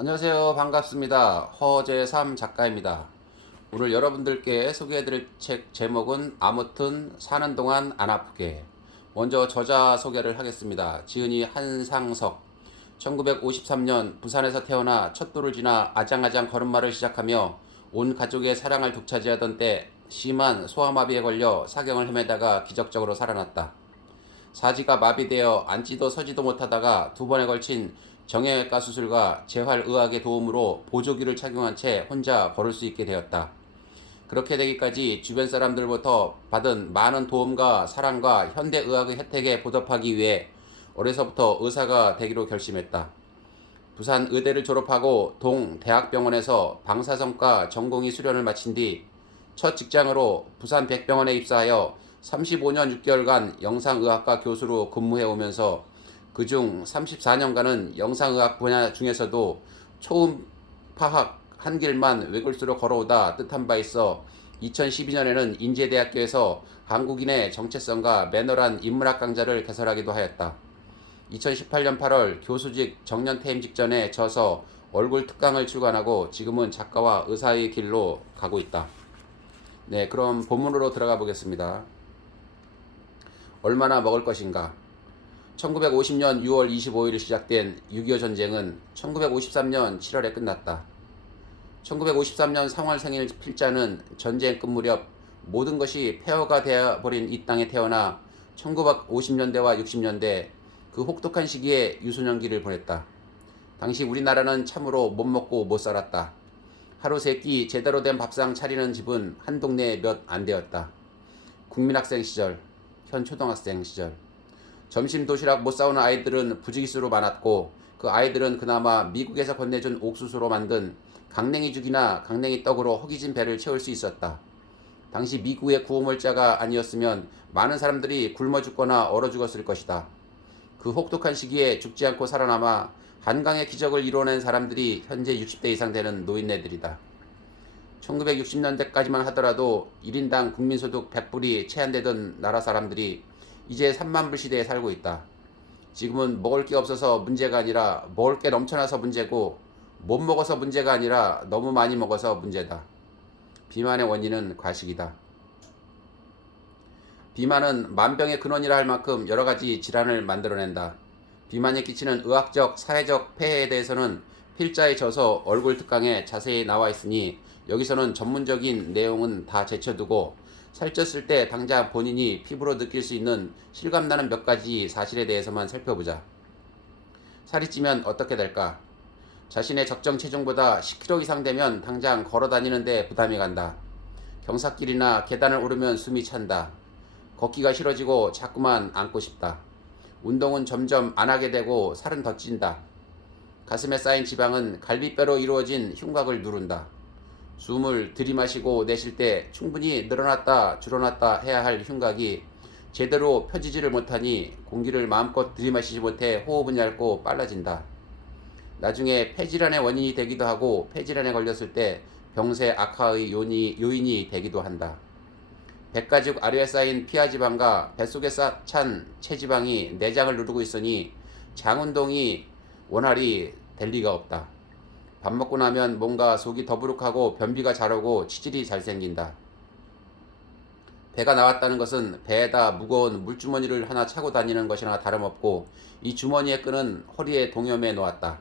안녕하세요. 반갑습니다. 허재삼 작가입니다. 오늘 여러분들께 소개해드릴 책 제목은 아무튼 사는 동안 안 아프게. 먼저 저자 소개를 하겠습니다. 지은이 한상석. 1953년 부산에서 태어나 첫 돌을 지나 아장아장 걸음마를 시작하며 온 가족의 사랑을 독차지하던 때 심한 소아마비에 걸려 사경을 헤매다가 기적적으로 살아났다. 사지가 마비되어 앉지도 서지도 못하다가 2번에 걸친 정형외과 수술과 재활의학의 도움으로 보조기를 착용한 채 혼자 걸을 수 있게 되었다. 그렇게 되기까지 주변 사람들부터 받은 많은 도움과 사랑과 현대의학의 혜택에 보답하기 위해 어려서부터 의사가 되기로 결심했다. 부산 의대를 졸업하고 동대학병원에서 방사선과 전공의 수련을 마친 뒤 첫 직장으로 부산 백병원에 입사하여 35년 6개월간 영상의학과 교수로 근무해 오면서 그중 34년간은 영상의학 분야 중에서도 초음파학 한 길만 외골수로 걸어오다 뜻한 바 있어 2012년에는 인제대학교에서 한국인의 정체성과 매너란 인문학 강좌를 개설하기도 하였다. 2018년 8월 교수직 정년퇴임 직전에 져서 얼굴 특강을 출간하고 지금은 작가와 의사의 길로 가고 있다. 네, 그럼 본문으로 들어가 보겠습니다. 얼마나 먹을 것인가? 1950년 6월 25일 시작된 6.25 전쟁은 1953년 7월에 끝났다. 1953년 3월 생일 필자는 전쟁 끝 무렵 모든 것이 폐허가 되어버린 이 땅에 태어나 1950년대와 60년대 그 혹독한 시기에 유소년기를 보냈다. 당시 우리나라는 참으로 못 먹고 못 살았다. 하루 세 끼 제대로 된 밥상 차리는 집은 한 동네에 몇 안 되었다. 국민학생 시절, 현 초등학생 시절. 점심 도시락 못 사오는 아이들은 부지기수로 많았고 그 아이들은 그나마 미국에서 건네준 옥수수로 만든 강냉이죽이나 강냉이 떡으로 허기진 배를 채울 수 있었다. 당시 미국의 구호물자가 아니었으면 많은 사람들이 굶어 죽거나 얼어 죽었을 것이다. 그 혹독한 시기에 죽지 않고 살아남아 한강의 기적을 이뤄낸 사람들이 현재 60대 이상 되는 노인네들이다. 1960년대까지만 하더라도 1인당 국민소득 100불이 채 안 되던 나라 사람들이 이제 3만 불 시대에 살고 있다. 지금은 먹을 게 없어서 문제가 아니라 먹을 게 넘쳐나서 문제고 못 먹어서 문제가 아니라 너무 많이 먹어서 문제다. 비만의 원인은 과식이다. 비만은 만병의 근원이라 할 만큼 여러 가지 질환을 만들어낸다. 비만이 끼치는 의학적, 사회적 폐해에 대해서는 필자에 져서 얼굴 특강에 자세히 나와 있으니 여기서는 전문적인 내용은 다 제쳐두고 살쪘을 때 당장 본인이 피부로 느낄 수 있는 실감나는 몇 가지 사실에 대해서만 살펴보자. 살이 찌면 어떻게 될까? 자신의 적정 체중보다 10kg 이상 되면 당장 걸어 다니는데 부담이 간다. 경사길이나 계단을 오르면 숨이 찬다. 걷기가 싫어지고 자꾸만 앉고 싶다. 운동은 점점 안 하게 되고 살은 더 찐다. 가슴에 쌓인 지방은 갈비뼈로 이루어진 흉곽을 누른다. 숨을 들이마시고 내쉴 때 충분히 늘어났다 줄어났다 해야 할 흉곽이 제대로 펴지지를 못하니 공기를 마음껏 들이마시지 못해 호흡은 얇고 빨라진다. 나중에 폐질환의 원인이 되기도 하고 폐질환에 걸렸을 때 병세 악화의 요인이 되기도 한다. 백가죽 아래에 쌓인 피하지방과 뱃속에 찬 체지방이 내장을 누르고 있으니 장운동이 원활히 될 리가 없다. 밥 먹고 나면 뭔가 속이 더부룩하고 변비가 잘 오고 치질이 잘 생긴다. 배가 나왔다는 것은 배에다 무거운 물주머니를 하나 차고 다니는 것이나 다름없고 이 주머니의 끈은 허리에 동여매 놓았다.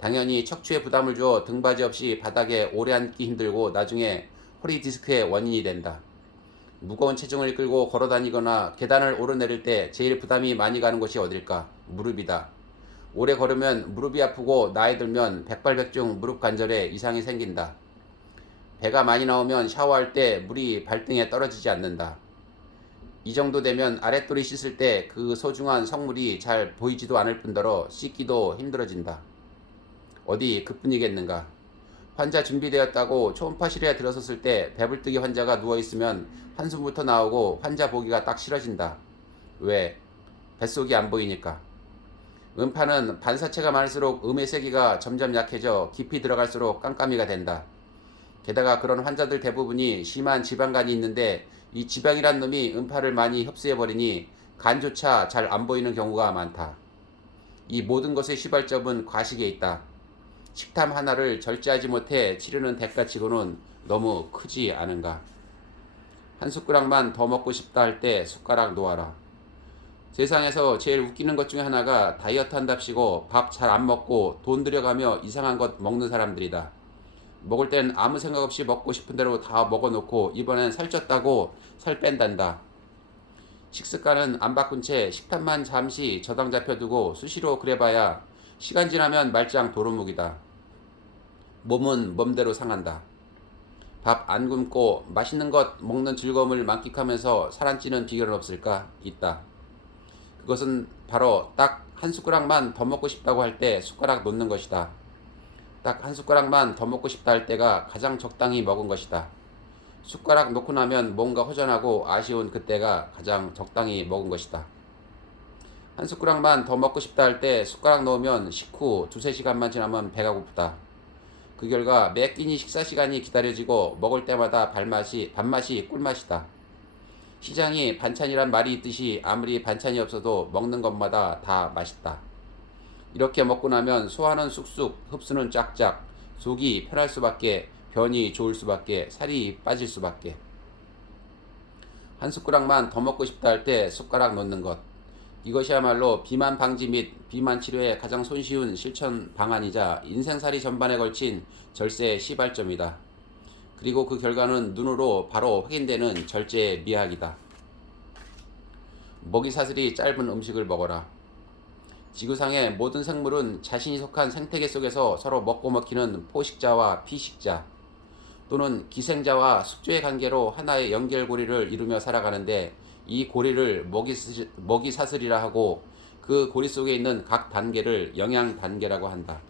당연히 척추에 부담을 주어 등받이 없이 바닥에 오래 앉기 힘들고 나중에 허리 디스크의 원인이 된다. 무거운 체중을 끌고 걸어다니거나 계단을 오르내릴 때 제일 부담이 많이 가는 곳이 어딜까? 무릎이다. 오래 걸으면 무릎이 아프고 나이 들면 백발백중 무릎 관절에 이상이 생긴다. 배가 많이 나오면 샤워할 때 물이 발등에 떨어지지 않는다. 이 정도 되면 아랫돌이 씻을 때 그 소중한 성물이 잘 보이지도 않을 뿐더러 씻기도 힘들어진다. 어디 그뿐이겠는가? 환자 준비되었다고 초음파실에 들어섰을 때 배불뜨기 환자가 누워있으면 한숨부터 나오고 환자 보기가 딱 싫어진다. 왜? 뱃속이 안 보이니까. 음파는 반사체가 많을수록 음의 세기가 점점 약해져 깊이 들어갈수록 깜깜이가 된다. 게다가 그런 환자들 대부분이 심한 지방간이 있는데 이 지방이란 놈이 음파를 많이 흡수해버리니 간조차 잘 안 보이는 경우가 많다. 이 모든 것의 시발점은 과식에 있다. 식탐 하나를 절제하지 못해 치르는 대가치고는 너무 크지 않은가. 한 숟가락만 더 먹고 싶다 할 때 숟가락 놓아라. 세상에서 제일 웃기는 것 중에 하나가 다이어트 한답시고 밥 잘 안 먹고 돈 들여가며 이상한 것 먹는 사람들이다. 먹을 땐 아무 생각 없이 먹고 싶은 대로 다 먹어놓고 이번엔 살쪘다고 살 뺀단다. 식습관은 안 바꾼 채 식탐만 잠시 저당 잡혀두고 수시로 그래봐야 시간 지나면 말짱 도루묵이다. 몸은 몸대로 상한다. 밥 안 굶고 맛있는 것 먹는 즐거움을 만끽하면서 살 안 찌는 비결은 없을까? 있다. 그것은 바로 딱 한 숟가락만 더 먹고 싶다고 할 때 숟가락 놓는 것이다. 딱 한 숟가락만 더 먹고 싶다 할 때가 가장 적당히 먹은 것이다. 숟가락 놓고 나면 뭔가 허전하고 아쉬운 그때가 가장 적당히 먹은 것이다. 한 숟가락만 더 먹고 싶다 할 때 숟가락 넣으면 식후 2~3시간만 지나면 배가 고프다. 그 결과 매 끼니 식사 시간이 기다려지고 먹을 때마다 밥맛이 꿀맛이다. 시장이 반찬이란 말이 있듯이 아무리 반찬이 없어도 먹는 것마다 다 맛있다. 이렇게 먹고 나면 소화는 쑥쑥, 흡수는 쫙쫙, 속이 편할 수밖에, 변이 좋을 수밖에, 살이 빠질 수밖에. 한 숟가락만 더 먹고 싶다 할 때 숟가락 놓는 것. 이것이야말로 비만 방지 및 비만 치료에 가장 손쉬운 실천 방안이자 인생살이 전반에 걸친 절세 시발점이다. 그리고 그 결과는 눈으로 바로 확인되는 절제의 미학이다. 먹이 사슬이 짧은 음식을 먹어라. 지구상의 모든 생물은 자신이 속한 생태계 속에서 서로 먹고 먹히는 포식자와 피식자 또는 기생자와 숙주의 관계로 하나의 연결고리를 이루며 살아가는데 이 고리를 먹이 사슬이라 하고 그 고리 속에 있는 각 단계를 영양 단계라고 한다.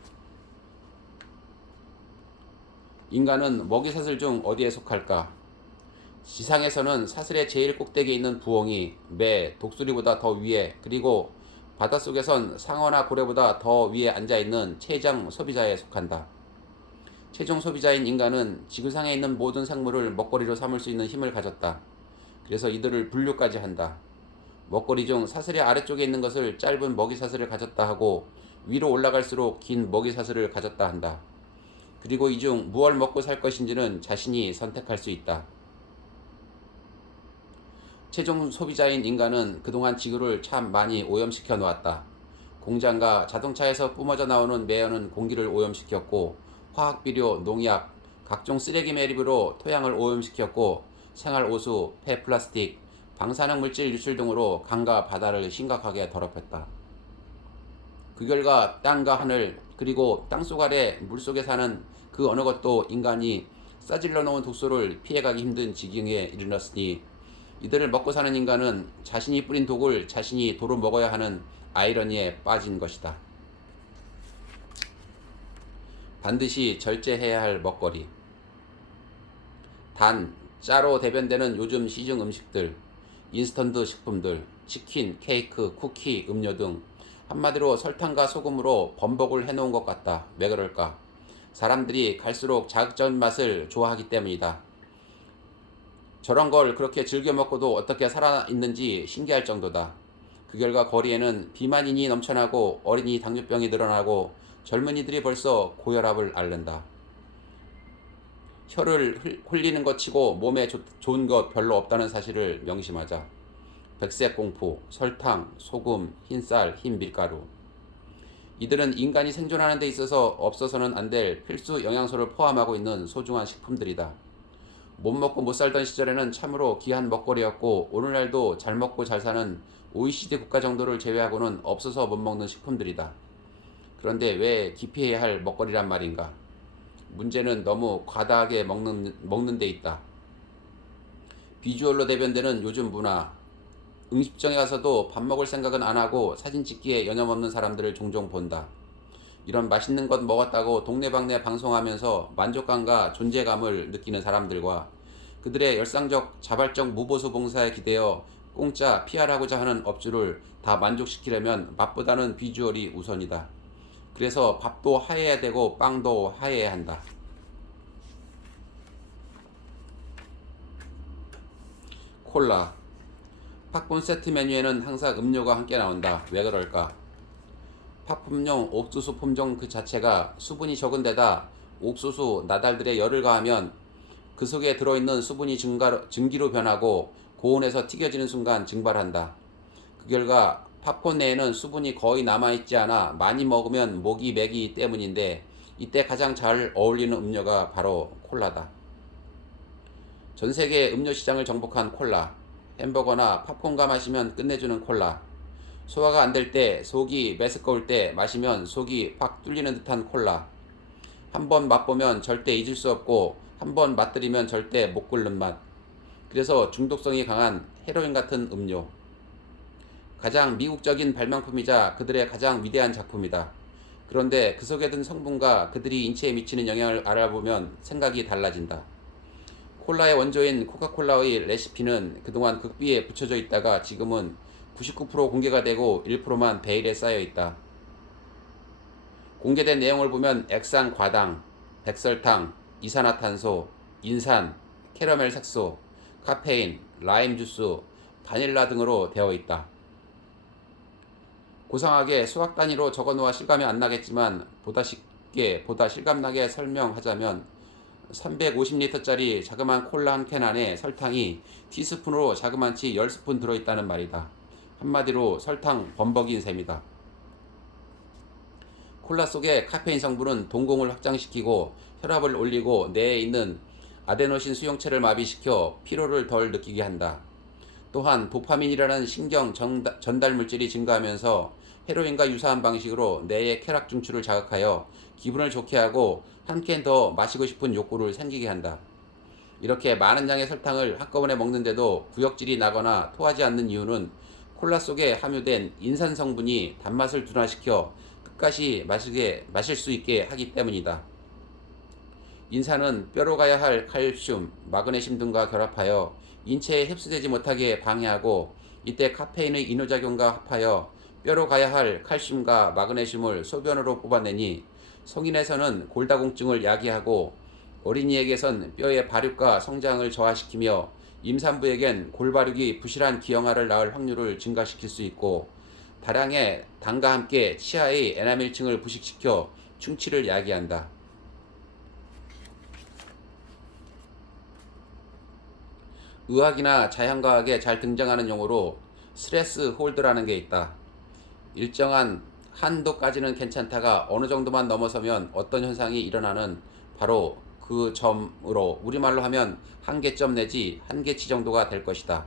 인간은 먹이 사슬 중 어디에 속할까? 지상에서는 사슬의 제일 꼭대기에 있는 부엉이, 매, 독수리보다 더 위에, 그리고 바닷속에선 상어나 고래보다 더 위에 앉아있는 최장 소비자에 속한다. 최종 소비자인 인간은 지구상에 있는 모든 생물을 먹거리로 삼을 수 있는 힘을 가졌다. 그래서 이들을 분류까지 한다. 먹거리 중 사슬의 아래쪽에 있는 것을 짧은 먹이 사슬을 가졌다 하고 위로 올라갈수록 긴 먹이 사슬을 가졌다 한다. 그리고 이 중 무엇을 먹고 살 것인지는 자신이 선택할 수 있다. 최종 소비자인 인간은 그동안 지구를 참 많이 오염시켜 놓았다. 공장과 자동차에서 뿜어져 나오는 매연은 공기를 오염시켰고 화학비료, 농약, 각종 쓰레기 매립으로 토양을 오염시켰고 생활오수, 폐플라스틱, 방사능 물질 유출 등으로 강과 바다를 심각하게 더럽혔다. 그 결과 땅과 하늘 그리고 땅속 아래 물속에 사는 그 어느 것도 인간이 싸질러 놓은 독소를 피해가기 힘든 지경에 이르렀으니 이들을 먹고 사는 인간은 자신이 뿌린 독을 자신이 도로 먹어야 하는 아이러니에 빠진 것이다. 반드시 절제해야 할 먹거리. 단, 짜로 대변되는 요즘 시중 음식들, 인스턴트 식품들, 치킨, 케이크, 쿠키, 음료 등 한마디로 설탕과 소금으로 범벅을 해놓은 것 같다. 왜 그럴까? 사람들이 갈수록 자극적인 맛을 좋아하기 때문이다. 저런 걸 그렇게 즐겨 먹고도 어떻게 살아있는지 신기할 정도다. 그 결과 거리에는 비만인이 넘쳐나고 어린이 당뇨병이 늘어나고 젊은이들이 벌써 고혈압을 앓는다. 혀를 홀리는 것 치고 몸에 좋은 것 별로 없다는 사실을 명심하자. 백색 공포, 설탕, 소금, 흰쌀, 흰 밀가루. 이들은 인간이 생존하는 데 있어서 없어서는 안 될 필수 영양소를 포함하고 있는 소중한 식품들이다. 못 먹고 못 살던 시절에는 참으로 귀한 먹거리였고 오늘날도 잘 먹고 잘 사는 OECD 국가 정도를 제외하고는 없어서 못 먹는 식품들이다. 그런데 왜 기피해야 할 먹거리란 말인가? 문제는 너무 과다하게 먹는 데 있다. 비주얼로 대변되는 요즘 문화. 음식점에 가서도 밥 먹을 생각은 안 하고 사진 찍기에 여념없는 사람들을 종종 본다. 이런 맛있는 것 먹었다고 동네방네 방송하면서 만족감과 존재감을 느끼는 사람들과 그들의 열상적 자발적 무보수 봉사에 기대어 공짜 PR하고자 하는 업주를 다 만족시키려면 맛보다는 비주얼이 우선이다. 그래서 밥도 하얘야 되고 빵도 하얘야 한다. 콜라. 팝콘 세트 메뉴에는 항상 음료가 함께 나온다. 왜 그럴까? 팝품용 옥수수 품종 그 자체가 수분이 적은 데다 옥수수 나달들의 열을 가하면 그 속에 들어있는 수분이 증기로 변하고 고온에서 튀겨지는 순간 증발한다. 그 결과 팝콘 내에는 수분이 거의 남아있지 않아 많이 먹으면 목이 메기 때문인데 이때 가장 잘 어울리는 음료가 바로 콜라다. 전 세계 음료 시장을 정복한 콜라. 햄버거나 팝콘과 마시면 끝내주는 콜라. 소화가 안 될 때, 속이 메스꺼울 때 마시면 속이 팍 뚫리는 듯한 콜라. 한번 맛보면 절대 잊을 수 없고 한번 맛들이면 절대 못 끓는 맛. 그래서 중독성이 강한 헤로인 같은 음료. 가장 미국적인 발명품이자 그들의 가장 위대한 작품이다. 그런데 그 속에 든 성분과 그들이 인체에 미치는 영향을 알아보면 생각이 달라진다. 콜라의 원조인 코카콜라의 레시피는 그동안 극비에 붙여져 있다가 지금은 99% 공개가 되고 1%만 베일에 쌓여 있다. 공개된 내용을 보면 액상 과당, 백설탕, 이산화탄소, 인산, 캐러멜 색소, 카페인, 라임 주스, 바닐라 등으로 되어 있다. 고상하게 수학 단위로 적어놓아 실감이 안 나겠지만 보다 쉽게 보다 실감나게 설명하자면 350리터짜리 자그마한 콜라 한 캔 안에 설탕이 티스푼으로 자그만치 10스푼 들어있다는 말이다. 한마디로 설탕 범벅인 셈이다. 콜라 속의 카페인 성분은 동공을 확장시키고 혈압을 올리고 뇌에 있는 아데노신 수용체를 마비시켜 피로를 덜 느끼게 한다. 또한 도파민이라는 신경 전달 물질이 증가하면서 헤로인과 유사한 방식으로 뇌의 쾌락 중추를 자극하여 기분을 좋게 하고 한 캔 더 마시고 싶은 욕구를 생기게 한다. 이렇게 많은 양의 설탕을 한꺼번에 먹는데도 구역질이 나거나 토하지 않는 이유는 콜라 속에 함유된 인산 성분이 단맛을 둔화시켜 끝까지 마실 수 있게 하기 때문이다. 인산은 뼈로 가야 할 칼슘, 마그네슘 등과 결합하여 인체에 흡수되지 못하게 방해하고 이때 카페인의 이노작용과 합하여 뼈로 가야 할 칼슘과 마그네슘을 소변으로 뽑아내니 성인에서는 골다공증을 야기하고 어린이에게선 뼈의 발육과 성장을 저하시키며 임산부에겐 골발육이 부실한 기형아를 낳을 확률을 증가시킬 수 있고 다량의 당과 함께 치아의 에나멜층을 부식시켜 충치를 야기한다. 의학이나 자연과학에 잘 등장하는 용어로 스트레스 홀드라는 게 있다. 일정한 한도까지는 괜찮다가 어느 정도만 넘어서면 어떤 현상이 일어나는 바로 그 점으로 우리말로 하면 한계점 내지 한계치 정도가 될 것이다.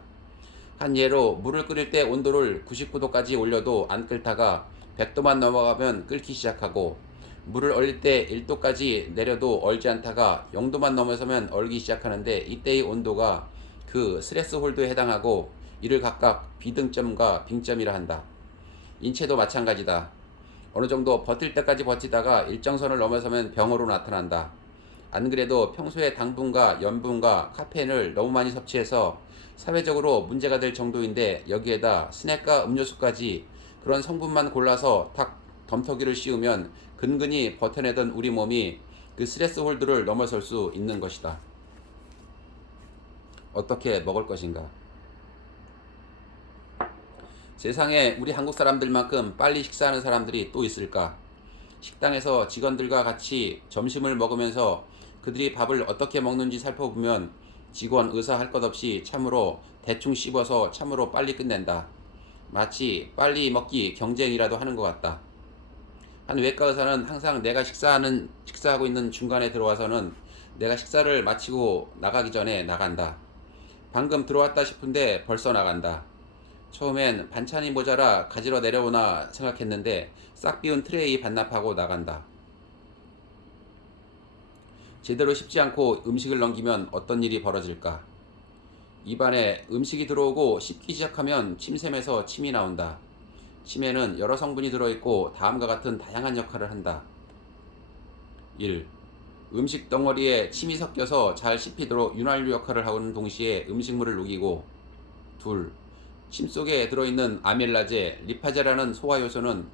한 예로 물을 끓일 때 온도를 99도까지 올려도 안 끓다가 100도만 넘어가면 끓기 시작하고 물을 얼릴 때 1도까지 내려도 얼지 않다가 0도만 넘어서면 얼기 시작하는데 이때의 온도가 그 스트레스 홀드에 해당하고 이를 각각 비등점과 빙점이라 한다. 인체도 마찬가지다. 어느 정도 버틸 때까지 버티다가 일정선을 넘어서면 병으로 나타난다. 안 그래도 평소에 당분과 염분과 카페인을 너무 많이 섭취해서 사회적으로 문제가 될 정도인데 여기에다 스낵과 음료수까지 그런 성분만 골라서 탁 덤터기를 씌우면 근근히 버텨내던 우리 몸이 그 스트레스 홀드를 넘어설 수 있는 것이다. 어떻게 먹을 것인가? 세상에 우리 한국 사람들만큼 빨리 식사하는 사람들이 또 있을까? 식당에서 직원들과 같이 점심을 먹으면서 그들이 밥을 어떻게 먹는지 살펴보면 직원, 의사 할 것 없이 참으로 대충 씹어서 참으로 빨리 끝낸다. 마치 빨리 먹기 경쟁이라도 하는 것 같다. 한 외과 의사는 항상 내가 식사하고 있는 중간에 들어와서는 내가 식사를 마치고 나가기 전에 나간다. 방금 들어왔다 싶은데 벌써 나간다. 처음엔 반찬이 모자라 가지러 내려오나 생각했는데 싹 비운 트레이 반납하고 나간다. 제대로 씹지 않고 음식을 넘기면 어떤 일이 벌어질까? 입안에 음식이 들어오고 씹기 시작하면 침샘에서 침이 나온다. 침에는 여러 성분이 들어있고 다음과 같은 다양한 역할을 한다. 1. 음식 덩어리에 침이 섞여서 잘 씹히도록 윤활유 역할을 하는 동시에 음식물을 녹이고 2. 침 속에 들어있는 아밀라제, 리파제라는 소화효소는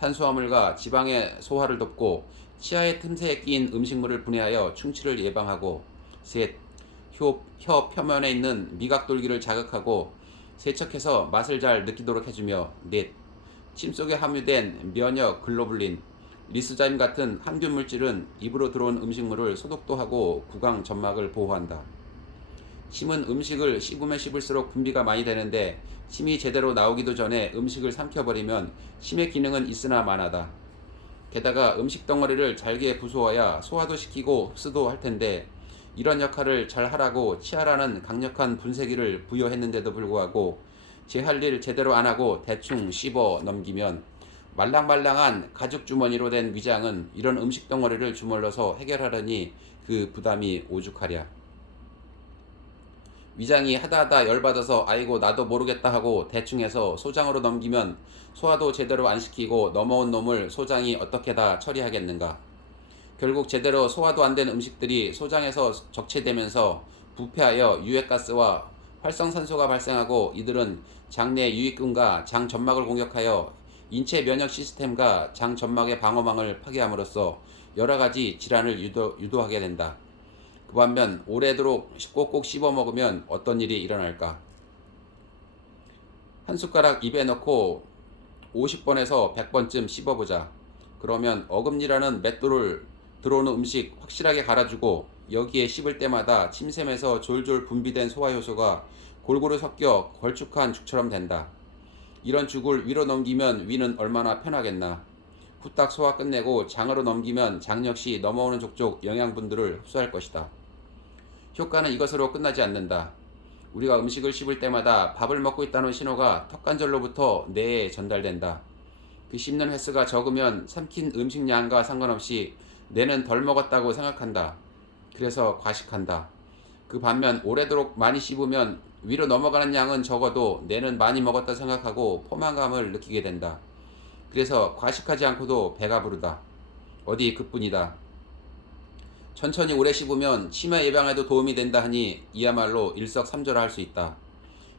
탄수화물과 지방의 소화를 돕고 치아의 틈새에 끼인 음식물을 분해하여 충치를 예방하고 3. 혀 표면에 있는 미각돌기를 자극하고 세척해서 맛을 잘 느끼도록 해주며 4. 침 속에 함유된 면역, 글로불린, 리스자임 같은 항균 물질은 입으로 들어온 음식물을 소독도 하고 구강 점막을 보호한다. 침은 음식을 씹으면 씹을수록 분비가 많이 되는데 침이 제대로 나오기도 전에 음식을 삼켜버리면 침의 기능은 있으나 마나다. 게다가 음식 덩어리를 잘게 부수어야 소화도 시키고 흡수도 할 텐데 이런 역할을 잘 하라고 치아라는 강력한 분쇄기를 부여했는데도 불구하고 제 할 일 제대로 안 하고 대충 씹어 넘기면 말랑말랑한 가죽 주머니로 된 위장은 이런 음식 덩어리를 주물러서 해결하려니 그 부담이 오죽하랴. 위장이 하다하다 열받아서 아이고 나도 모르겠다 하고 대충 해서 소장으로 넘기면 소화도 제대로 안 시키고 넘어온 놈을 소장이 어떻게 다 처리하겠는가. 결국 제대로 소화도 안 된 음식들이 소장에서 적체되면서 부패하여 유해가스와 활성산소가 발생하고 이들은 장내 유익균과 장 점막을 공격하여 인체 면역 시스템과 장 점막의 방어망을 파괴함으로써 여러 가지 질환을 유도하게 된다. 그 반면 오래도록 꼭꼭 씹어 먹으면 어떤 일이 일어날까? 한 숟가락 입에 넣고 50번에서 100번쯤 씹어보자. 그러면 어금니라는 맷돌을 들어오는 음식 확실하게 갈아주고 여기에 씹을 때마다 침샘에서 졸졸 분비된 소화효소가 골고루 섞여 걸쭉한 죽처럼 된다. 이런 죽을 위로 넘기면 위는 얼마나 편하겠나. 후딱 소화 끝내고 장으로 넘기면 장 역시 넘어오는 족족 영양분들을 흡수할 것이다. 효과는 이것으로 끝나지 않는다. 우리가 음식을 씹을 때마다 밥을 먹고 있다는 신호가 턱관절로부터 뇌에 전달된다. 그 씹는 횟수가 적으면 삼킨 음식량과 상관없이 뇌는 덜 먹었다고 생각한다. 그래서 과식한다. 그 반면 오래도록 많이 씹으면 위로 넘어가는 양은 적어도 뇌는 많이 먹었다 생각하고 포만감을 느끼게 된다. 그래서 과식하지 않고도 배가 부르다. 어디 그뿐이다. 천천히 오래 씹으면 치매 예방에도 도움이 된다 하니 이야말로 일석삼조라 할 수 있다.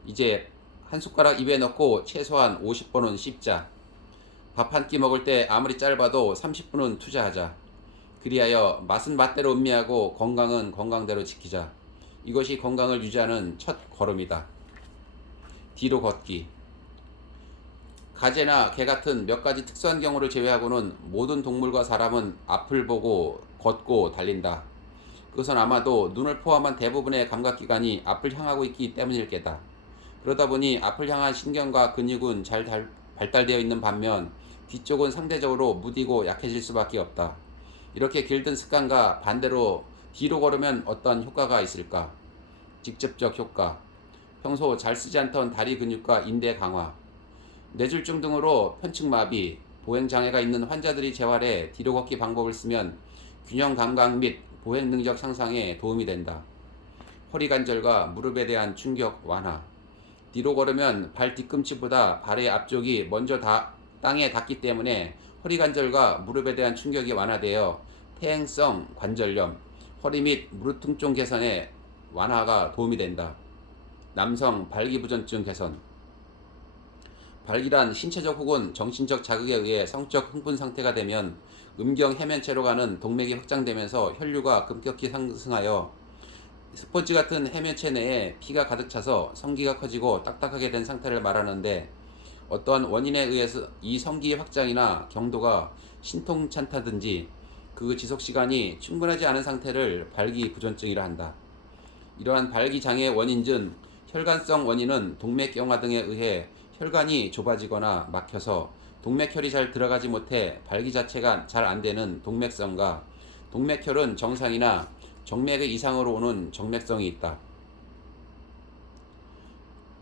이제 한 숟가락 입에 넣고 최소한 50번은 씹자. 밥 한 끼 먹을 때 아무리 짧아도 30분은 투자하자. 그리하여 맛은 맛대로 음미하고 건강은 건강대로 지키자. 이것이 건강을 유지하는 첫 걸음이다. 뒤로 걷기. 가재나 개 같은 몇 가지 특수한 경우를 제외하고는 모든 동물과 사람은 앞을 보고 걷고 달린다. 그것은 아마도 눈을 포함한 대부분의 감각기관이 앞을 향하고 있기 때문일 게다. 그러다 보니 앞을 향한 신경과 근육은 잘 발달되어 있는 반면 뒤쪽은 상대적으로 무디고 약해질 수밖에 없다. 이렇게 길든 습관과 반대로 뒤로 걸으면 어떤 효과가 있을까? 직접적 효과. 평소 잘 쓰지 않던 다리 근육과 인대 강화. 뇌졸중 등으로 편측마비, 보행장애가 있는 환자들이 재활해 뒤로 걷기 방법을 쓰면 균형 감각 및 보행 능력 향상에 도움이 된다. 허리 관절과 무릎에 대한 충격 완화. 뒤로 걸으면 발 뒤꿈치보다 발의 앞쪽이 먼저 땅에 닿기 때문에 허리 관절과 무릎에 대한 충격이 완화되어 퇴행성 관절염, 허리 및 무릎 통증 개선에 완화가 도움이 된다. 남성 발기부전증 개선. 발기란 신체적 혹은 정신적 자극에 의해 성적 흥분 상태가 되면 음경 해면체로 가는 동맥이 확장되면서 혈류가 급격히 상승하여 스포츠 같은 해면체 내에 피가 가득 차서 성기가 커지고 딱딱하게 된 상태를 말하는데 어떠한 원인에 의해서 이 성기 확장이나 경도가 신통찮다든지 그 지속시간이 충분하지 않은 상태를 발기부전증이라 한다. 이러한 발기장애의 원인 중 혈관성 원인은 동맥경화 등에 의해 혈관이 좁아지거나 막혀서 동맥혈이 잘 들어가지 못해 발기 자체가 잘 안되는 동맥성과 동맥혈은 정상이나 정맥의 이상으로 오는 정맥성이 있다.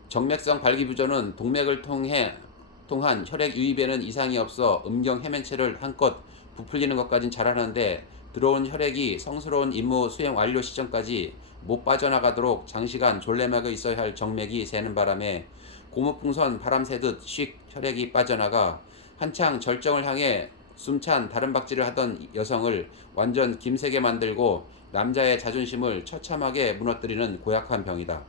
정맥성 발기부전은 동맥을 통한 혈액 유입에는 이상이 없어 음경 해면체를 한껏 부풀리는 것까진 잘하는데 들어온 혈액이 성스러운 임무 수행 완료 시점까지 못 빠져나가도록 장시간 졸래매고 있어야 할 정맥이 새는 바람에 고무풍선 바람 새듯 씩 혈액이 빠져나가 한창 절정을 향해 숨찬 다른박질을 하던 여성을 완전 김새게 만들고 남자의 자존심을 처참하게 무너뜨리는 고약한 병이다.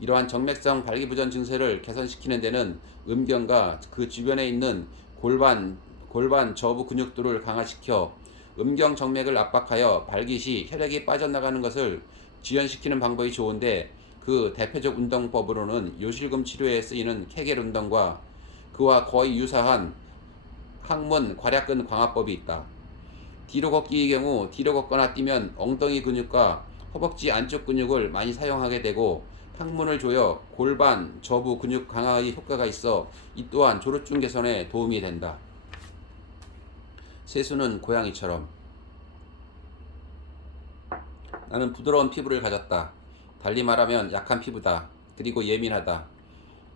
이러한 정맥성 발기부전 증세를 개선시키는 데는 음경과 그 주변에 있는 골반 저부 근육들을 강화시켜 음경 정맥을 압박하여 발기 시 혈액이 빠져나가는 것을 지연시키는 방법이 좋은데 그 대표적 운동법으로는 요실금 치료에 쓰이는 케겔 운동과 그와 거의 유사한 항문 괄약근 광화법이 있다. 뒤로 걷기의 경우 뒤로 걷거나 뛰면 엉덩이 근육과 허벅지 안쪽 근육을 많이 사용하게 되고 항문을 조여 골반, 저부 근육 강화의 효과가 있어 이 또한 조루증 개선에 도움이 된다. 세수는 고양이처럼. 나는 부드러운 피부를 가졌다. 달리 말하면 약한 피부다. 그리고 예민하다.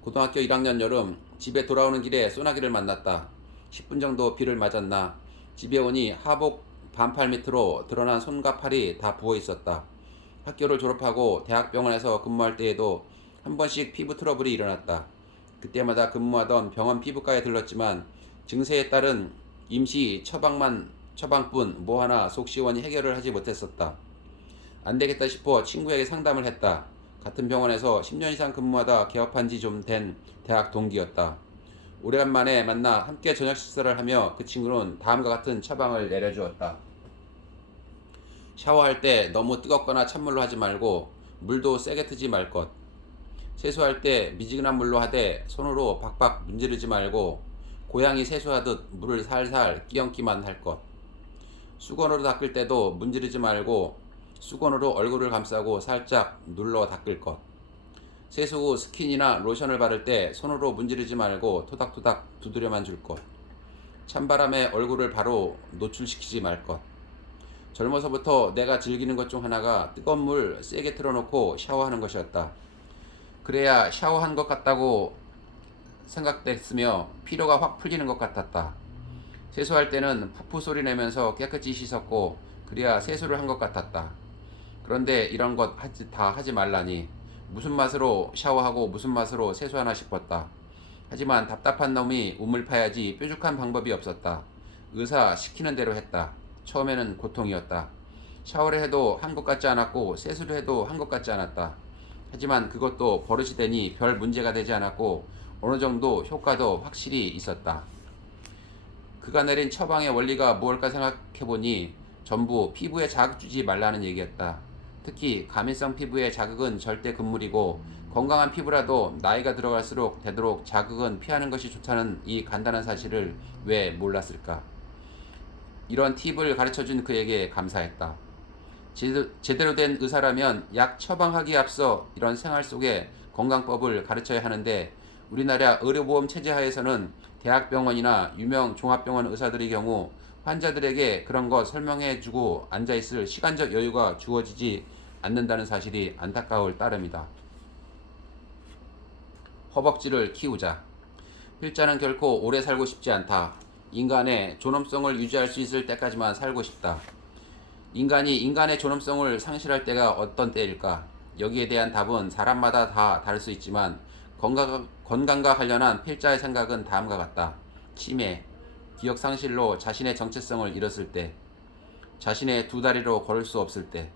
고등학교 1학년 여름 집에 돌아오는 길에 소나기를 만났다. 10분 정도 비를 맞았나 집에 오니 하복 반팔 밑으로 드러난 손과 팔이 다 부어 있었다. 학교를 졸업하고 대학병원에서 근무할 때에도 한 번씩 피부 트러블이 일어났다. 그때마다 근무하던 병원 피부과에 들렀지만 증세에 따른 임시 처방뿐 뭐 하나 속 시원히 해결을 하지 못했었다. 안 되겠다 싶어 친구에게 상담을 했다. 같은 병원에서 10년 이상 근무하다 개업한 지 좀 된 대학 동기였다. 오래간만에 만나 함께 저녁 식사를 하며 그 친구는 다음과 같은 처방을 내려주었다. 샤워할 때 너무 뜨겁거나 찬물로 하지 말고 물도 세게 트지 말 것. 세수할 때 미지근한 물로 하되 손으로 박박 문지르지 말고 고양이 세수하듯 물을 살살 끼얹기만 할 것. 수건으로 닦을 때도 문지르지 말고 수건으로 얼굴을 감싸고 살짝 눌러 닦을 것. 세수 후 스킨이나 로션을 바를 때 손으로 문지르지 말고 토닥토닥 두드려만 줄 것. 찬바람에 얼굴을 바로 노출시키지 말 것. 젊어서부터 내가 즐기는 것 중 하나가 뜨거운 물 세게 틀어놓고 샤워하는 것이었다. 그래야 샤워한 것 같다고 생각됐으며 피로가 확 풀리는 것 같았다. 세수할 때는 푸푸 소리 내면서 깨끗이 씻었고 그래야 세수를 한 것 같았다. 그런데 이런 것 다 하지 말라니 무슨 맛으로 샤워하고 무슨 맛으로 세수하나 싶었다. 하지만 답답한 놈이 우물 파야지 뾰족한 방법이 없었다. 의사 시키는 대로 했다. 처음에는 고통이었다. 샤워를 해도 한 것 같지 않았고 세수를 해도 한 것 같지 않았다. 하지만 그것도 버릇이 되니 별 문제가 되지 않았고 어느 정도 효과도 확실히 있었다. 그가 내린 처방의 원리가 무엇일까 생각해보니 전부 피부에 자극 주지 말라는 얘기였다. 특히 가민성 피부의 자극은 절대 금물이고 건강한 피부라도 나이가 들어갈수록 되도록 자극은 피하는 것이 좋다는 이 간단한 사실을 왜 몰랐을까? 이런 팁을 가르쳐준 그에게 감사했다. 제대로 된 의사라면 약 처방하기에 앞서 이런 생활 속의 건강법을 가르쳐야 하는데 우리나라 의료보험 체제 하에서는 대학병원이나 유명 종합병원 의사들의 경우 환자들에게 그런 거 설명해주고 앉아있을 시간적 여유가 주어지지 않는다는 사실이 안타까울 따름이다. 허벅지를 키우자. 필자는 결코 오래 살고 싶지 않다. 인간의 존엄성을 유지할 수 있을 때까지만 살고 싶다. 인간이 인간의 존엄성을 상실할 때가 어떤 때일까? 여기에 대한 답은 사람마다 다 다를 수 있지만 건강과 관련한 필자의 생각은 다음과 같다. 치매, 기억 상실로 자신의 정체성을 잃었을 때, 자신의 두 다리로 걸을 수 없을 때.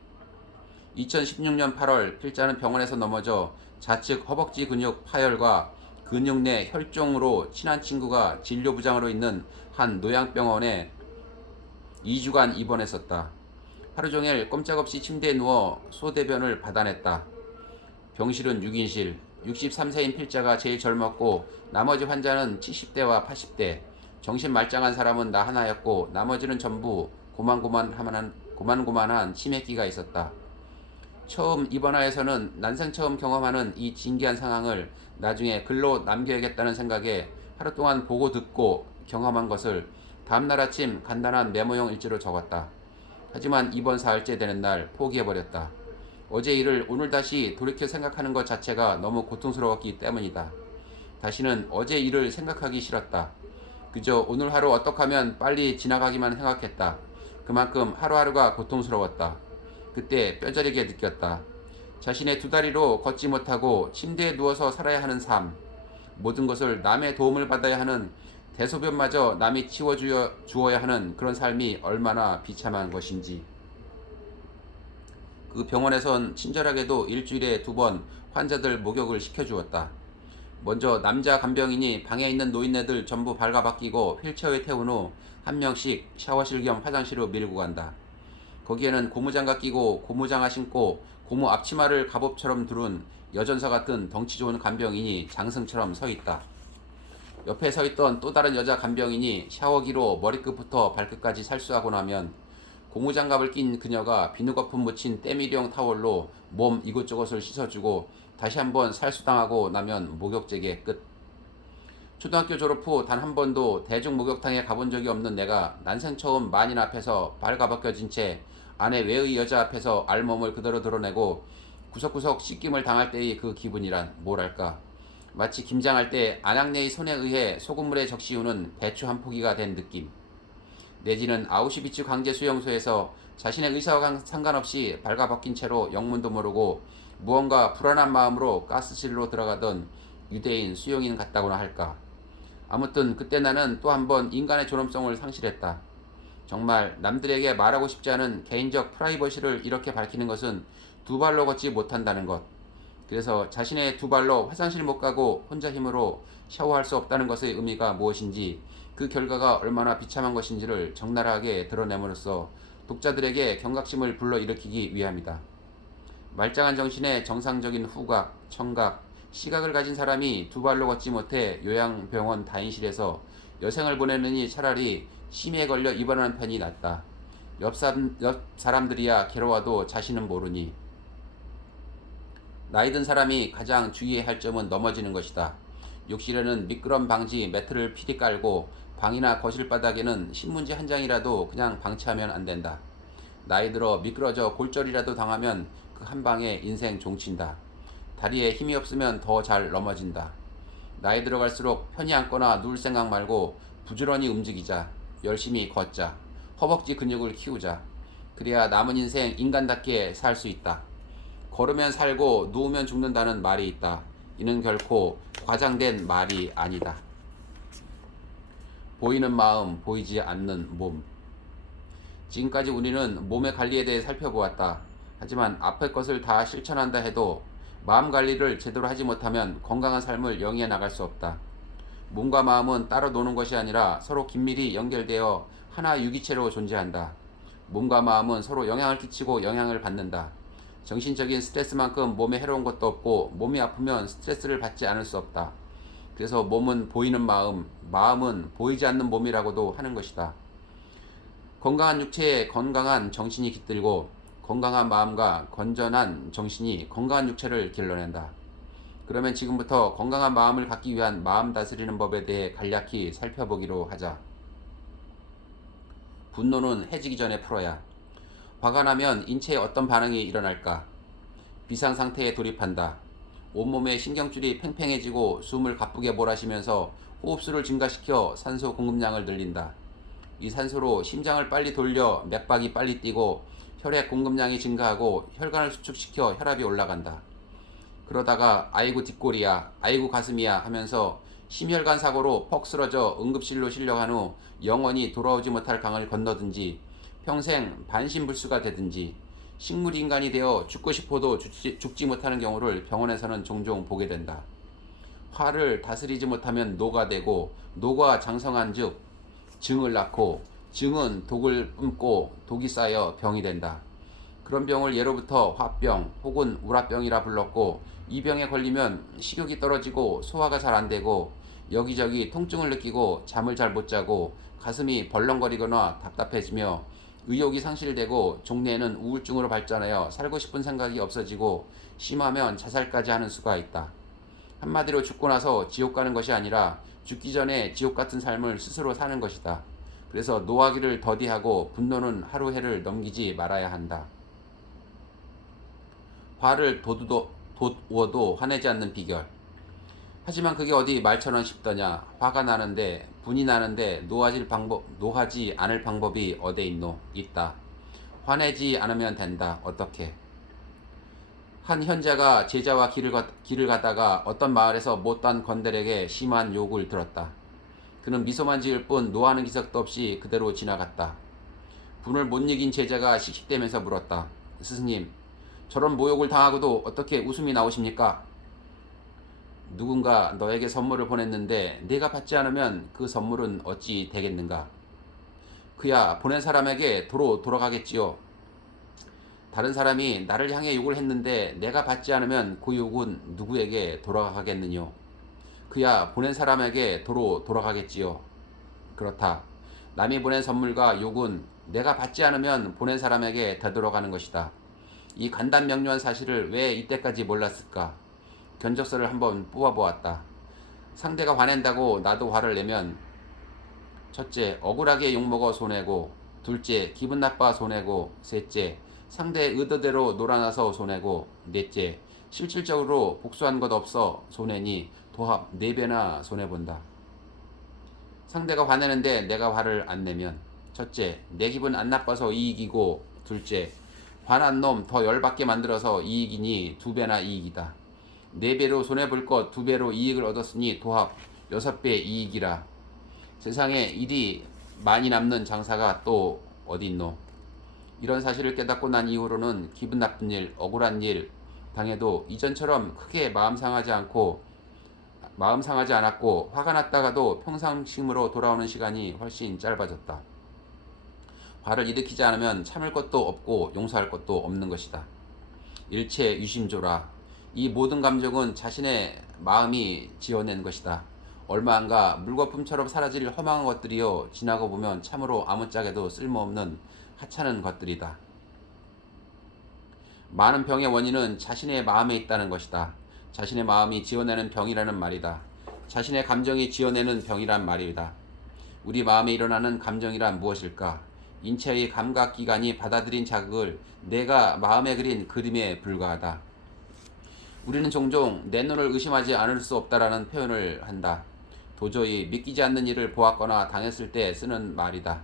2016년 8월 필자는 병원에서 넘어져 좌측 허벅지 근육 파열과 근육 내 혈종으로 친한 친구가 진료부장으로 있는 한 노양병원에 2주간 입원했었다. 하루 종일 꼼짝없이 침대에 누워 소대변을 받아냈다. 병실은 6인실, 63세인 필자가 제일 젊었고 나머지 환자는 70대와 80대, 정신 말짱한 사람은 나 하나였고 나머지는 전부 고만고만한 치매기가 있었다. 처음 입원하에서는 난생 처음 경험하는 이 진기한 상황을 나중에 글로 남겨야겠다는 생각에 하루 동안 보고 듣고 경험한 것을 다음날 아침 간단한 메모용 일지로 적었다. 하지만 입원 사흘째 되는 날 포기해버렸다. 어제 일을 오늘 다시 돌이켜 생각하는 것 자체가 너무 고통스러웠기 때문이다. 다시는 어제 일을 생각하기 싫었다. 그저 오늘 하루 어떻게 하면 빨리 지나가기만 생각했다. 그만큼 하루하루가 고통스러웠다. 그때 뼈저리게 느꼈다. 자신의 두 다리로 걷지 못하고 침대에 누워서 살아야 하는 삶. 모든 것을 남의 도움을 받아야 하는 대소변마저 남이 치워주어야 하는 그런 삶이 얼마나 비참한 것인지. 그 병원에선 친절하게도 일주일에 2번 환자들 목욕을 시켜주었다. 먼저 남자 간병인이 방에 있는 노인네들 전부 발가벗기고 휠체어에 태운 후 한 명씩 샤워실 겸 화장실로 밀고 간다. 거기에는 고무장갑 끼고 고무장화 신고 고무 앞치마를 갑옷처럼 두른 여전사 같은 덩치 좋은 간병인이 장승처럼 서 있다. 옆에 서 있던 또 다른 여자 간병인이 샤워기로 머리끝부터 발끝까지 살수하고 나면 고무장갑을 낀 그녀가 비누거품 묻힌 때밀이용 타월로 몸 이곳저곳을 씻어주고 다시 한번 살수당하고 나면 목욕제계 끝. 초등학교 졸업 후 단 한 번도 대중 목욕탕에 가본 적이 없는 내가 난생 처음 만인 앞에서 발가벗겨진 채 아내 외의 여자 앞에서 알몸을 그대로 드러내고 구석구석 씻김을 당할 때의 그 기분이란 뭐랄까. 마치 김장할 때 안양내의 손에 의해 소금물에 적시우는 배추 한 포기가 된 느낌. 내지는 아우슈비츠 강제 수용소에서 자신의 의사와 상관없이 발가벗긴 채로 영문도 모르고 무언가 불안한 마음으로 가스실로 들어가던 유대인 수용인 같다고나 할까. 아무튼 그때 나는 또 한 번 인간의 존엄성을 상실했다. 정말 남들에게 말하고 싶지 않은 개인적 프라이버시를 이렇게 밝히는 것은 두 발로 걷지 못한다는 것. 그래서 자신의 두 발로 화장실 못 가고 혼자 힘으로 샤워할 수 없다는 것의 의미가 무엇인지, 그 결과가 얼마나 비참한 것인지를 적나라하게 드러내므로써 독자들에게 경각심을 불러일으키기 위함이다. 말짱한 정신의 정상적인 후각, 청각, 시각을 가진 사람이 두 발로 걷지 못해 요양병원 다인실에서 여생을 보내느니 차라리 심에 걸려 입원하는 편이 낫다. 옆 사람들이야 괴로워도 자신은 모르니. 나이든 사람이 가장 주의해야 할 점은 넘어지는 것이다. 욕실에는 미끄럼 방지 매트를 필히 깔고 방이나 거실 바닥에는 신문지 한 장이라도 그냥 방치하면 안 된다. 나이 들어 미끄러져 골절이라도 당하면 그 한 방에 인생 종친다. 다리에 힘이 없으면 더 잘 넘어진다. 나이 들어갈수록 편히 앉거나 누울 생각 말고 부지런히 움직이자. 열심히 걷자. 허벅지 근육을 키우자. 그래야 남은 인생 인간답게 살 수 있다. 걸으면 살고 누우면 죽는다는 말이 있다. 이는 결코 과장된 말이 아니다. 보이는 마음, 보이지 않는 몸. 지금까지 우리는 몸의 관리에 대해 살펴보았다. 하지만 앞의 것을 다 실천한다 해도 마음 관리를 제대로 하지 못하면 건강한 삶을 영위해 나갈 수 없다. 몸과 마음은 따로 노는 것이 아니라 서로 긴밀히 연결되어 하나 유기체로 존재한다. 몸과 마음은 서로 영향을 끼치고 영향을 받는다. 정신적인 스트레스만큼 몸에 해로운 것도 없고 몸이 아프면 스트레스를 받지 않을 수 없다. 그래서 몸은 보이는 마음, 마음은 보이지 않는 몸이라고도 하는 것이다. 건강한 육체에 건강한 정신이 깃들고 건강한 마음과 건전한 정신이 건강한 육체를 길러낸다. 그러면 지금부터 건강한 마음을 갖기 위한 마음 다스리는 법에 대해 간략히 살펴보기로 하자. 분노는 해지기 전에 풀어야. 화가 나면 인체에 어떤 반응이 일어날까? 비상 상태에 돌입한다. 온몸의 신경줄이 팽팽해지고 숨을 가쁘게 몰아쉬면서 호흡수를 증가시켜 산소 공급량을 늘린다. 이 산소로 심장을 빨리 돌려 맥박이 빨리 뛰고 혈액 공급량이 증가하고 혈관을 수축시켜 혈압이 올라간다. 그러다가 아이고 뒷골이야, 아이고 가슴이야 하면서 심혈관 사고로 퍽 쓰러져 응급실로 실려간 후 영원히 돌아오지 못할 강을 건너든지 평생 반신불수가 되든지 식물인간이 되어 죽고 싶어도 죽지 못하는 경우를 병원에서는 종종 보게 된다. 화를 다스리지 못하면 노가 되고 노가 장성한 즉 증을 낳고 증은 독을 뿜고 독이 쌓여 병이 된다. 그런 병을 예로부터 화병 혹은 우라병이라 불렀고, 이 병에 걸리면 식욕이 떨어지고 소화가 잘 안 되고 여기저기 통증을 느끼고 잠을 잘 못 자고 가슴이 벌렁거리거나 답답해지며 의욕이 상실되고 종래에는 우울증으로 발전하여 살고 싶은 생각이 없어지고 심하면 자살까지 하는 수가 있다. 한마디로 죽고 나서 지옥 가는 것이 아니라 죽기 전에 지옥 같은 삶을 스스로 사는 것이다. 그래서 노하기를 더디하고 분노는 하루 해를 넘기지 말아야 한다. 화를 돋워도 화내지 않는 비결. 하지만 그게 어디 말처럼 쉽더냐. 화가 나는데 분이 나는데 노하지 않을 방법이 어디 있노? 있다. 화내지 않으면 된다. 어떻게? 한 현자가 제자와 길을 가다가 어떤 마을에서 못난 건달에게 심한 욕을 들었다. 그는 미소만 지을 뿐 노하는 기색도 없이 그대로 지나갔다. 분을 못 이긴 제자가 씩씩대면서 물었다. 스승님, 저런 모욕을 당하고도 어떻게 웃음이 나오십니까? 누군가 너에게 선물을 보냈는데 네가 받지 않으면 그 선물은 어찌 되겠는가? 그야 보낸 사람에게 도로 돌아가겠지요. 다른 사람이 나를 향해 욕을 했는데 내가 받지 않으면 그 욕은 누구에게 돌아가겠느뇨? 그야 보낸 사람에게 도로 돌아가겠지요. 그렇다. 남이 보낸 선물과 욕은 내가 받지 않으면 보낸 사람에게 되돌아가는 것이다. 이 간단명료한 사실을 왜 이때까지 몰랐을까? 견적서를 한번 뽑아보았다. 상대가 화낸다고 나도 화를 내면 첫째, 억울하게 욕먹어 손해고, 둘째, 기분 나빠 손해고, 셋째, 상대의 의도대로 놀아나서 손해고, 넷째, 실질적으로 복수한 것 없어 손해니 도합 4배나 손해본다. 상대가 화내는데 내가 화를 안 내면 첫째, 내 기분 안 나빠서 이익이고, 둘째, 화난 놈 더 열받게 만들어서 이익이니 2배나 이익이다. 4배로 손해볼 것 2배로 이익을 얻었으니 도합 6배 이익이라. 세상에 일이 많이 남는 장사가 또 어디 있노. 이런 사실을 깨닫고 난 이후로는 기분 나쁜 일, 억울한 일 당해도 이전처럼 크게 마음 상하지 않았고, 화가 났다가도 평상심으로 돌아오는 시간이 훨씬 짧아졌다. 화를 일으키지 않으면 참을 것도 없고 용서할 것도 없는 것이다. 일체 유심조라. 이 모든 감정은 자신의 마음이 지어낸 것이다. 얼마 안가 물거품처럼 사라질 허망한 것들이요, 지나고 보면 참으로 아무짝에도 쓸모없는 하찮은 것들이다. 많은 병의 원인은 자신의 마음에 있다는 것이다. 자신의 마음이 지어내는 병이라는 말이다. 자신의 감정이 지어내는 병이란 말이다. 우리 마음에 일어나는 감정이란 무엇일까? 인체의 감각기관이 받아들인 자극을 내가 마음에 그린 그림에 불과하다. 우리는 종종 내 눈을 의심하지 않을 수 없다라는 표현을 한다. 도저히 믿기지 않는 일을 보았거나 당했을 때 쓰는 말이다.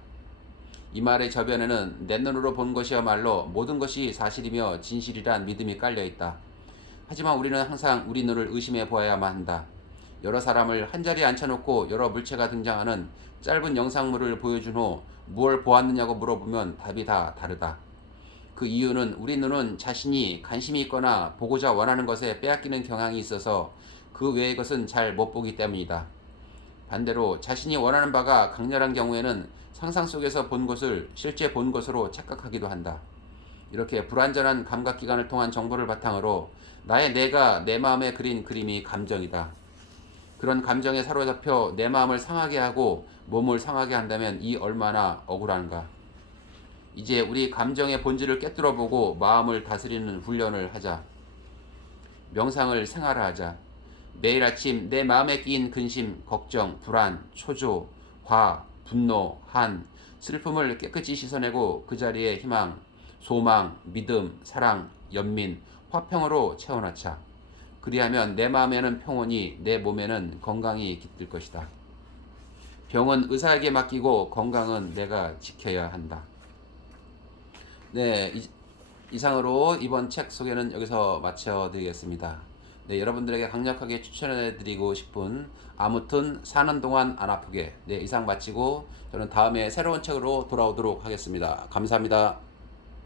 이 말의 저변에는 내 눈으로 본 것이야말로 모든 것이 사실이며 진실이란 믿음이 깔려있다. 하지만 우리는 항상 우리 눈을 의심해 보아야만 한다. 여러 사람을 한자리에 앉혀놓고 여러 물체가 등장하는 짧은 영상물을 보여준 후 무엇을 보았느냐고 물어보면 답이 다 다르다. 그 이유는 우리 눈은 자신이 관심이 있거나 보고자 원하는 것에 빼앗기는 경향이 있어서 그 외의 것은 잘 못 보기 때문이다. 반대로 자신이 원하는 바가 강렬한 경우에는 상상 속에서 본 것을 실제 본 것으로 착각하기도 한다. 이렇게 불완전한 감각기관을 통한 정보를 바탕으로 나의 내가 내 마음에 그린 그림이 감정이다. 그런 감정에 사로잡혀 내 마음을 상하게 하고 몸을 상하게 한다면 이 얼마나 억울한가. 이제 우리 감정의 본질을 꿰뚫어보고 마음을 다스리는 훈련을 하자. 명상을 생활화하자. 매일 아침 내 마음에 끼인 근심, 걱정, 불안, 초조, 화, 분노, 한, 슬픔을 깨끗이 씻어내고 그 자리에 희망, 소망, 믿음, 사랑, 연민, 화평으로 채워넣자. 그리하면 내 마음에는 평온이, 내 몸에는 건강이 깃들 것이다. 병은 의사에게 맡기고 건강은 내가 지켜야 한다. 네, 이상으로 이번 책 소개는 여기서 마쳐드리겠습니다. 네, 여러분들에게 강력하게 추천해드리고 싶은 아무튼 사는 동안 안 아프게. 네, 이상 마치고 저는 다음에 새로운 책으로 돌아오도록 하겠습니다. 감사합니다.